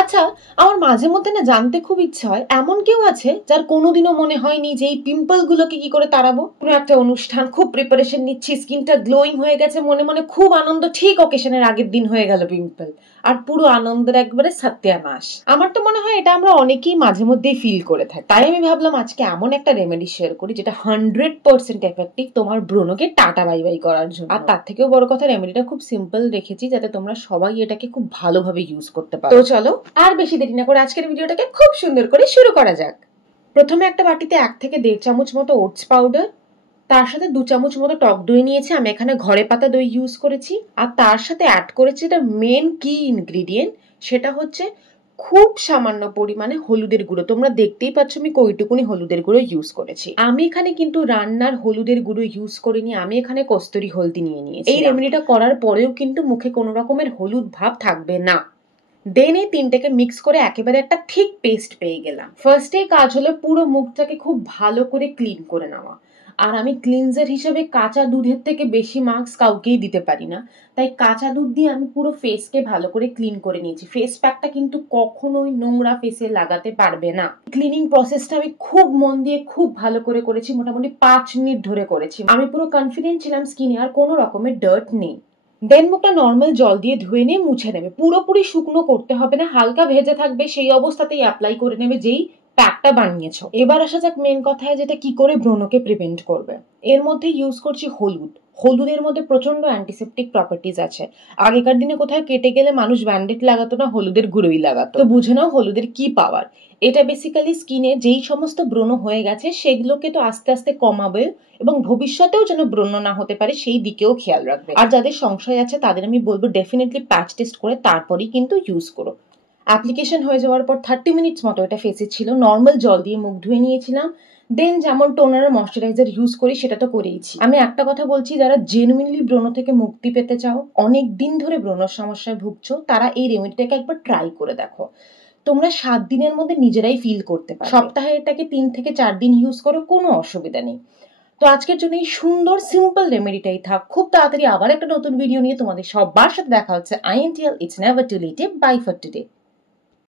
আচ্ছা, আমার মাঝে মধ্যে না জানতে খুব ইচ্ছে হয় এমন কেউ আছে যার কোনোদিনও মনে হয়নি যে এই পিম্পল গুলোকে কি করে তাড়াবো। কোনো একটা অনুষ্ঠান, খুব প্রিপারেশন নিচ্ছি, স্কিনটা গ্লোয়িং হয়ে গেছে, মনে মনে খুব আনন্দ, ঠিক অকেশনের আগের দিন হয়ে গেল পিম্পল, আর পুরো আনন্দের একবারে সত্যানাশ। আমার তো মনে হয় এটা আমরা অনেকেই মাঝে মধ্যেই ফিল করে থাকি। তাই আমি ভাবলাম আজকে এমন একটা রেমেডি শেয়ার করি যেটা 100% এফেক্টিভ তোমার ব্রণকে টাটা বাই বাই করার জন্য। আর তার থেকেও বড় কথা, রেমেডিটা খুব সিম্পল রেখেছি যাতে তোমরা সবাই এটাকে খুব ভালোভাবে ইউজ করতে পারো। তো চলো আর বেশি দেরি না করে আজকের ভিডিওটাকে খুব সুন্দর করে শুরু করা যাক। প্রথমে একটা বাটিতে 1 থেকে 1.5 চামচ মতো ওটস পাউডার, তার সাথে 2 চামচ মতো টক দই নিয়েছি, আমি এখানে ঘরে পাতা দই ইউজ করেছি। আর তার সাথে অ্যাড করেছি এটা মেন কি ইনগ্রিডিয়েন্ট, সেটা হচ্ছে খুব সামান্য পরিমাণে হলুদের গুঁড়ো। তোমরা দেখতেই পাচ্ছ আমি কইটুকুনি হলুদের গুঁড়ো ইউজ করেছি। আমি এখানে কিন্তু রান্নার হলুদের গুঁড়ো ইউজ করিনি, আমি এখানে কস্তুরি হলদি নিয়ে নিয়েছি। এই রেমেডিটা করার পরেও কিন্তু মুখে কোনো রকমের হলুদ ভাব থাকবে না। দেন এই তিনটাকে মিক্স করে একেবারে একটা ঠিক পেস্ট পেয়ে গেলাম। ফার্স্টে কাজ হলো পুরো মুখটাকে খুব ভালো করে ক্লিন করে নেওয়া। আর আমি ক্লিনজার হিসেবে কাঁচা দুধের থেকে বেশি মাস্ক কাউকেই দিতে পারি না, তাই কাঁচা দুধ দিয়ে আমি পুরো ফেসকে ভালো করে ক্লিন করে নিয়েছি। ফেস প্যাকটা কিন্তু কখনোই নোংরা ফেসে লাগাতে পারবে না। ক্লিনিং প্রসেসটা আমি খুব মন দিয়ে খুব ভালো করে করেছি, মোটামুটি 5 মিনিট ধরে করেছি। আমি পুরো কনফিডেন্ট ছিলাম স্কিনে আর কোনো রকমের ডার্ট নেই। দেন মুখটা নর্মাল জল দিয়ে ধুয়ে নিয়ে মুছে নেবে। পুরোপুরি শুকনো করতে হবে না, হালকা ভেজে থাকবে সেই অবস্থাতেই অ্যাপ্লাই করে নেবে যেই প্যাকটা বানিয়েছো। এবার আসা যাক মেন কথায়, যেটা কি করে ব্রণকে প্রিভেন্ট করবে। এর মধ্যে ইউজ করছি হলুদ। হলুদের মধ্যে প্রচন্ড অ্যান্টিসেপটিক প্রপার্টিজ আছে। আগেকার দিনে কোথায় কেটে গেলে মানুষ ব্যান্ডেড লাগাতো না, হলুদের গুঁড়োই লাগাতো। তো বুঝে নাও হলুদের কি পাওয়ার। এটা বেসিক্যালি স্কিনে যেই সমস্ত ব্রণ হয়ে গেছে সেগুলোকে তো আস্তে আস্তে কমাবে এবং ভবিষ্যতেও যেন ব্রণ না হতে পারে সেই দিকেও খেয়াল রাখবে। আর যাদের সংশয় আছে তাদের আমি বলবো ডেফিনেটলি প্যাচ টেস্ট করে তারপরেই কিন্তু ইউজ করো। অ্যাপ্লিকেশন হয়ে যাওয়ার পর 30 মিনিটস মতো এটা ফেসে ছিল, নর্মাল জল দিয়ে মুখ ধুয়ে নিয়েছিলাম। দেন যেমন টোনার আর ময়শ্চারাইজার ইউজ করি সেটা তো করেইছি। আমি একটা কথা বলছি, যারা জেনুইনলি ব্রণ থেকে মুক্তি পেতে চাও, অনেক দিন ধরে ব্রণর সমস্যায় ভুগছো, তারা এই রেমেডিটাকে একবার ট্রাই করে দেখো। তোমরা 7 দিনের মধ্যে নিজেরাই ফিল করতে পারবে। সপ্তাহে এটাকে 3 থেকে 4 দিন ইউজ করো, কোনো অসুবিধা নেই। তো আজকের জন্য এই সুন্দর সিম্পল রেমেডিটাই থাক। খুব তাড়াতাড়ি আবার একটা নতুন ভিডিও নিয়ে তোমাদের সবার সাথে দেখা হচ্ছে। I N T L, it's never too late, bye for today.